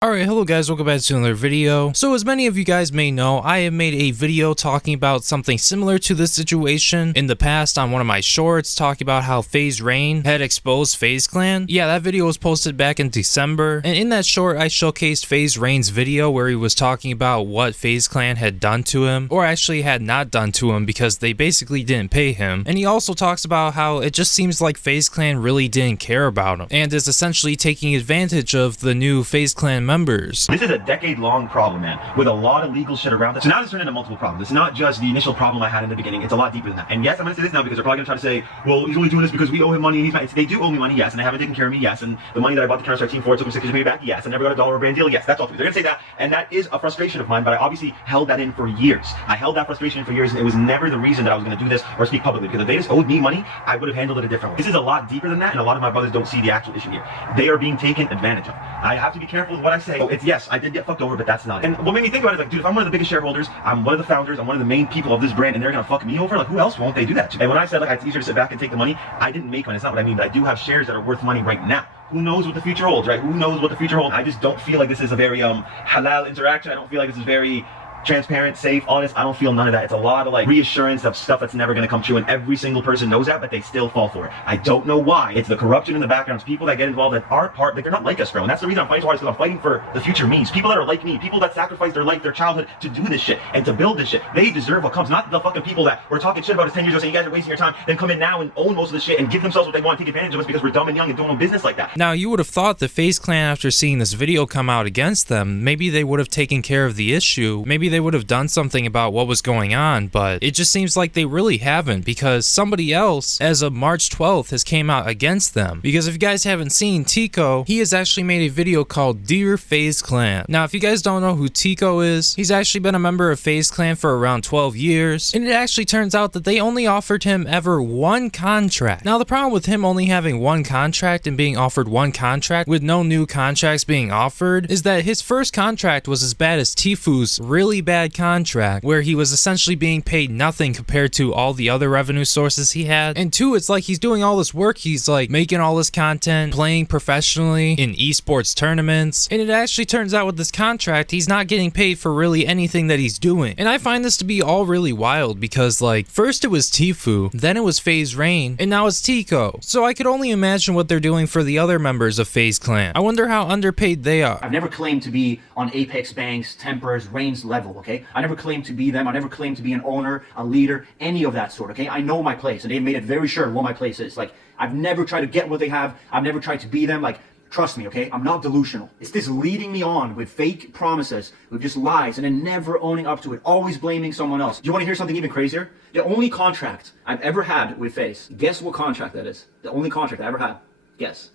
Alright, hello guys, welcome back to another video. So as many of you guys may know, I have made a video talking about something similar to this situation in the past on one of my shorts, talking about how FaZe Rain had exposed FaZe Clan. Yeah, that video was posted back in December, and in that short I showcased FaZe Rain's video where he was talking about what FaZe Clan had done to him, or actually had not done to him because they basically didn't pay him. And he also talks about how it just seems like FaZe Clan really didn't care about him, and is essentially taking advantage of the new FaZe Clan members. This is a decade-long problem, man, with a lot of legal shit around it. So now it's turned into multiple problems. It's not just the initial problem I had in the beginning. It's a lot deeper than that. And yes, I'm going to say this now because they're probably going to try to say, well, he's only doing this because we owe him money and he's mad. They do owe me money, yes, and they haven't taken care of me, yes, and the money that I bought the Counter-Strike team for, it took me 6 years to pay back, yes, I never got a dollar brand deal, yes, that's all true. They're going to say that, and that is a frustration of mine, but I obviously held that in for years. I held that frustration for years, and it was never the reason that I was going to do this or speak publicly, because if they just owed me money, I would have handled it a different way. This is a lot deeper than that, and a lot of my brothers don't see the actual issue here. They are being taken advantage of. I have to be careful with what I say. It's yes, I did get fucked over, but that's not it. And what made me think about it is like, dude, if I'm one of the biggest shareholders, I'm one of the founders, I'm one of the main people of this brand, and they're gonna fuck me over, like who else won't they do that to? And when I said like it's easier to sit back and take the money, I didn't make money. It's not what I mean, but I do have shares that are worth money right now. Who knows what the future holds, right? Who knows what the future holds? I just don't feel like this is a very halal interaction. I don't feel like this is very transparent, safe, honest. I don't feel none of that. It's a lot of like reassurance of stuff that's never going to come true, and every single person knows that, but they still fall for it. I don't know why. It's the corruption in the background. It's people that get involved that aren't part, like they're not like us, bro. And that's the reason I'm fighting so hard, is because I'm fighting for the future me's. People that are like me, people that sacrifice their life, their childhood to do this shit and to build this shit. They deserve what comes, not the fucking people that were talking shit about us 10 years ago saying you guys are wasting your time, then come in now and own most of the shit and give themselves what they want, take advantage of us because we're dumb and young and don't know business like that. Now you would have thought the FaZe Clan, after seeing this video come out against them, maybe they would have taken care of the issue, maybe they would have done something about what was going on, but it just seems like they really haven't, because somebody else as of March 12th has came out against them. Because if you guys haven't seen Teeqo, he has actually made a video called Dear FaZe Clan. Now if you guys don't know who Teeqo is, he's actually been a member of FaZe Clan for around 12 years, and it actually turns out that they only offered him ever one contract. Now the problem with him only having one contract and being offered one contract with no new contracts being offered is that his first contract was as bad as Tifu's really bad contract, where he was essentially being paid nothing compared to all the other revenue sources he had. And two, it's like he's doing all this work, he's like making all this content, playing professionally in esports tournaments, and it actually turns out with this contract he's not getting paid for really anything that he's doing. And I find this to be all really wild, because like first it was Tfue, then it was FaZe Rain, and now it's Teeqo. So I could only imagine what they're doing for the other members of FaZe Clan. I wonder how underpaid they are. I've never claimed to be on Apex Bank's, temperrr's, Rain's level, okay? I never claimed to be them. I never claimed to be an owner, a leader, any of that sort, okay? I know my place, and they've made it very sure what my place is. Like, I've never tried to get what they have. I've never tried to be them. Like, trust me, okay? I'm not delusional. It's this leading me on with fake promises, with just lies, and then never owning up to it, always blaming someone else. Do you want to hear something even crazier? The only contract I've ever had with FaZe, guess what contract that is? The only contract I ever had. Guess.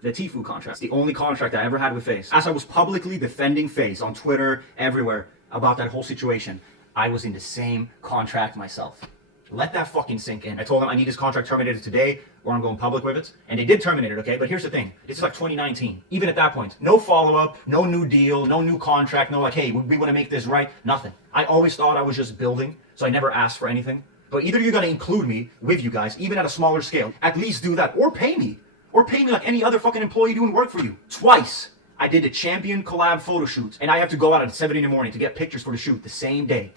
The Tfue contract. The only contract I ever had with FaZe. As I was publicly defending FaZe on Twitter, everywhere, about that whole situation, I was in the same contract myself. Let that fucking sink in. I told them I need this contract terminated today, or I'm going public with it. And they did terminate it, okay? But here's the thing. This is like 2019. Even at that point, no follow-up, no new deal, no new contract, no like, hey, we want to make this right. Nothing. I always thought I was just building, so I never asked for anything. But either you're going to include me with you guys, even at a smaller scale, at least do that, or pay me. Or pay me like any other fucking employee doing work for you. Twice, I did a champion collab photo shoot, and I have to go out at 7 in the morning to get pictures for the shoot the same day.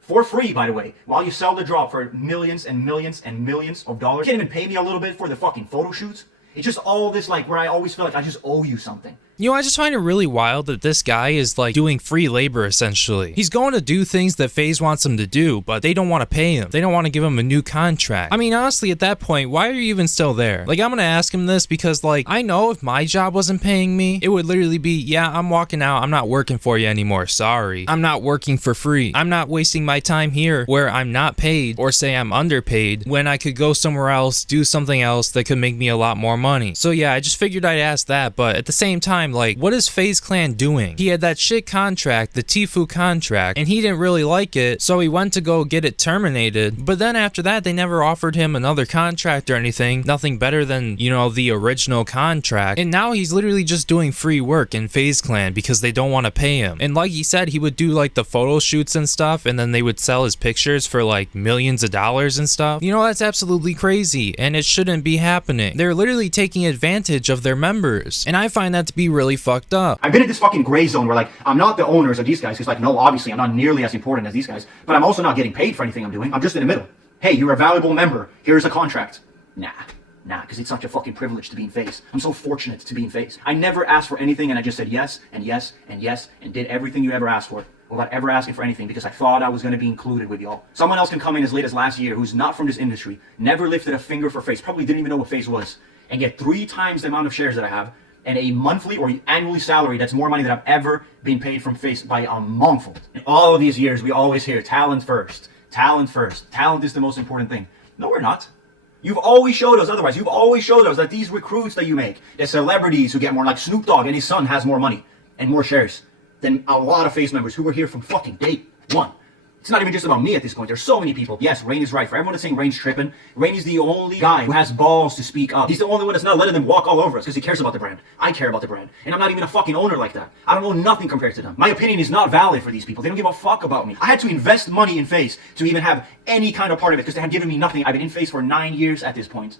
For free, by the way, while you sell the drop for millions and millions and millions of dollars. You can't even pay me a little bit for the fucking photo shoots. It's just all this like where I always feel like I just owe you something. You know, I just find it really wild that this guy is like doing free labor essentially. He's going to do things that FaZe wants him to do, but they don't want to pay him. They don't want to give him a new contract. I mean, honestly, at that point, why are you even still there? Like, I'm gonna ask him this because like, I know if my job wasn't paying me, it would literally be, yeah, I'm walking out. I'm not working for you anymore. Sorry. I'm not working for free. I'm not wasting my time here where I'm not paid or say I'm underpaid when I could go somewhere else, do something else that could make me a lot more money. So yeah, I just figured I'd ask that, but at the same time, time, like, what is FaZe Clan doing? He had that shit contract, the Tfue contract, and he didn't really like it, so he went to go get it terminated. But then after that, they never offered him another contract or anything, nothing better than, you know, the original contract. And now he's literally just doing free work in FaZe Clan because they don't want to pay him. And like he said, he would do like the photo shoots and stuff, and then they would sell his pictures for like millions of dollars and stuff. You know, that's absolutely crazy, and it shouldn't be happening. They're literally taking advantage of their members, and I find that to be really fucked up. I've been in this fucking gray zone where, like, I'm not the owners of these guys, because, like, no, obviously I'm not nearly as important as these guys, but I'm also not getting paid for anything I'm doing. I'm just in the middle. Hey, you're a valuable member. Here's a contract. Nah, because it's such a fucking privilege to be in FaZe. I'm so fortunate to be in FaZe. I never asked for anything, and I just said yes, and yes, and yes, and did everything you ever asked for, without ever asking for anything, because I thought I was going to be included with y'all. Someone else can come in as late as last year, who's not from this industry, never lifted a finger for FaZe, probably didn't even know what FaZe was, and get 3 times the amount of shares that I have, and a monthly or annually salary that's more money than I've ever been paid from FaZe by a monthful. In all of these years, we always hear talent first. Talent first. Talent is the most important thing. No, we're not. You've always showed us otherwise. You've always showed us that these recruits that you make, the celebrities who get more, like Snoop Dogg and his son has more money and more shares than a lot of FaZe members who were here from fucking day one. It's not even just about me at this point. There's so many people. Yes, Rain is right. For everyone that's saying Rain's tripping, Rain is the only guy who has balls to speak up. He's the only one that's not letting them walk all over us because he cares about the brand. I care about the brand. And I'm not even a fucking owner like that. I don't know nothing compared to them. My opinion is not valid for these people. They don't give a fuck about me. I had to invest money in FaZe to even have any kind of part of it because they had given me nothing. I've been in FaZe for 9 years at this point.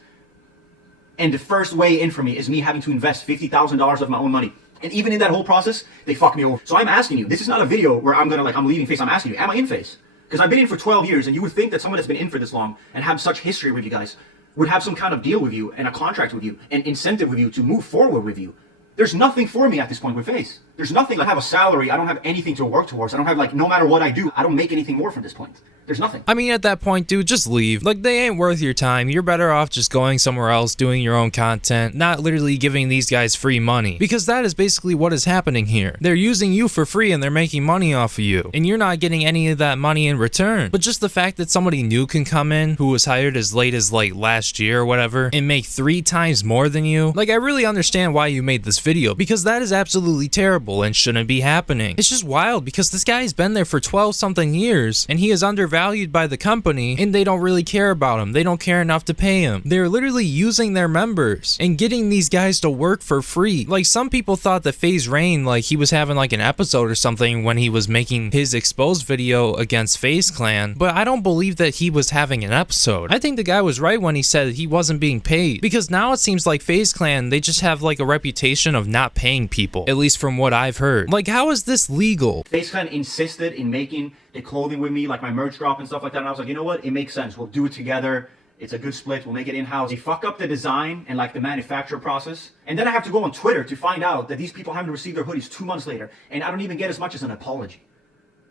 And the first way in for me is me having to invest $50,000 of my own money. And even in that whole process, they fucked me over. So I'm asking you, this is not a video where I'm leaving FaZe. I'm asking you, am I in FaZe? Because I've been in for 12 years, and you would think that someone that's been in for this long and have such history with you guys would have some kind of deal with you and a contract with you and incentive with you to move forward with you. There's nothing for me at this point with FaZe. There's nothing. I have a salary. I don't have anything to work towards. I don't have, like, no matter what I do, I don't make anything more from this point. There's nothing. I mean, at that point, dude, just leave. Like, they ain't worth your time. You're better off just going somewhere else, doing your own content, not literally giving these guys free money. Because that is basically what is happening here. They're using you for free and they're making money off of you. And you're not getting any of that money in return. But just the fact that somebody new can come in, who was hired as late as, like, last year or whatever, and make 3 times more than you, like, I really understand why you made this video. Because that is absolutely terrible and shouldn't be happening. It's just wild because this guy's been there for 12 something years and he is undervalued by the company and they don't really care about him. They don't care enough to pay him. They're literally using their members and getting these guys to work for free. Like, some people thought that FaZe Rain, like, he was having like an episode or something when he was making his exposed video against FaZe Clan, but I don't believe that he was having an episode. I think the guy was right when he said he wasn't being paid, because now it seems like FaZe Clan, they just have like a reputation of not paying people, at least from what I've heard. Like, how is this legal? FaZe Clan insisted in making the clothing with me, like my merch drop and stuff like that, and I was like, you know what, it makes sense, we'll do it together, it's a good split, we'll make it in-house. They fuck up the design and like the manufacture process, and then I have to go on Twitter to find out that these people haven't received their hoodies 2 months later, and I don't even get as much as an apology.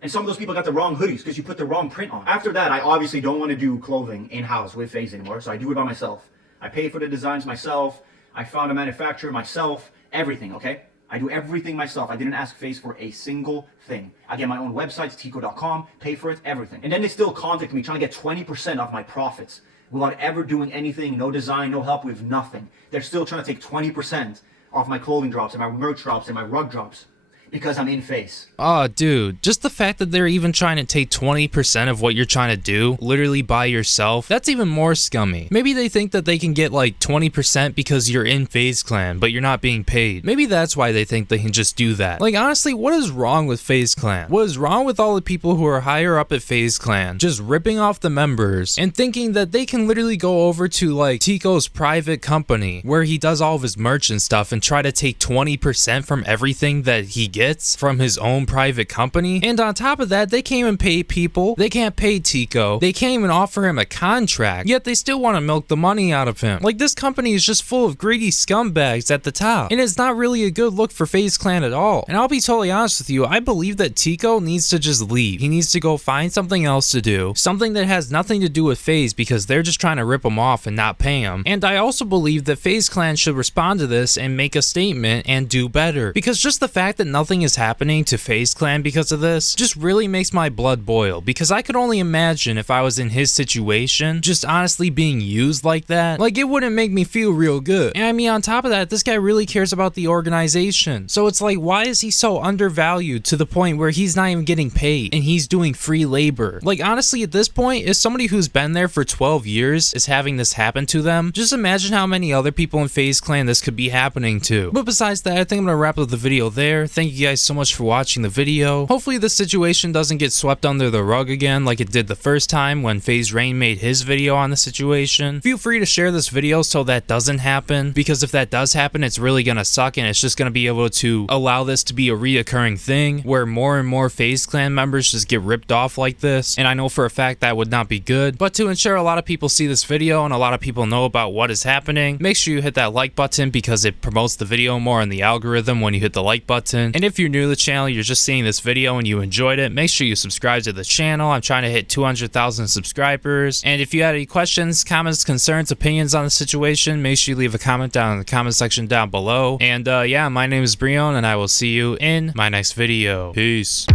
And some of those people got the wrong hoodies because you put the wrong print on. After that, I obviously don't want to do clothing in-house with FaZe anymore, so I do it by myself. I pay for the designs myself, I found a manufacturer myself, everything, okay? I do everything myself. I didn't ask FaZe for a single thing. I get my own website, Teeqo.com, pay for it, everything. And then they still contact me trying to get 20% off my profits without ever doing anything, no design, no help with nothing. They're still trying to take 20% off my clothing drops and my merch drops and my rug drops because I'm in FaZe. Oh, dude, just the fact that they're even trying to take 20% of what you're trying to do, literally by yourself, that's even more scummy. Maybe they think that they can get like 20% because you're in FaZe Clan, but you're not being paid. Maybe that's why they think they can just do that. Like, honestly, what is wrong with FaZe Clan? What is wrong with all the people who are higher up at FaZe Clan just ripping off the members and thinking that they can literally go over to like Teeqo's private company where he does all of his merch and stuff and try to take 20% from everything that he gets from his own private company? And on top of that, they can't even pay people. They can't pay Teeqo. They can't even offer him a contract, yet they still want to milk the money out of him. Like, this company is just full of greedy scumbags at the top, and it's not really a good look for FaZe Clan at all. And I'll be totally honest with you, I believe that Teeqo needs to just leave. He needs to go find something else to do, something that has nothing to do with FaZe, because they're just trying to rip him off and not pay him. And I also believe that FaZe Clan should respond to this and make a statement and do better, because just the fact that nothing nothing is happening to FaZe Clan because of this just really makes my blood boil, because I could only imagine if I was in his situation, just honestly being used like that. Like, it wouldn't make me feel real good. And I mean, on top of that, this guy really cares about the organization. So it's like, why is he so undervalued to the point where he's not even getting paid and he's doing free labor? Like, honestly, at this point, if somebody who's been there for 12 years is having this happen to them, just imagine how many other people in FaZe Clan this could be happening to. But besides that, I think I'm gonna wrap up the video there. Thank you guys so much for watching the video. Hopefully this situation doesn't get swept under the rug again like it did the first time when FaZe Rain made his video on the situation. Feel free to share this video so that doesn't happen, because if that does happen, it's really gonna suck, and it's just gonna be able to allow this to be a reoccurring thing where more and more FaZe Clan members just get ripped off like this. And I know for a fact that would not be good. But to ensure a lot of people see this video and a lot of people know about what is happening, make sure you hit that like button, because it promotes the video more in the algorithm when you hit the like button. And if you're new to the channel, you're just seeing this video and you enjoyed it, make sure you subscribe to the channel. I'm trying to hit 200,000 subscribers. And if you had any questions, comments, concerns, opinions on the situation, make sure you leave a comment down in the comment section down below. And yeah, my name is Breone, and I will see you in my next video. Peace.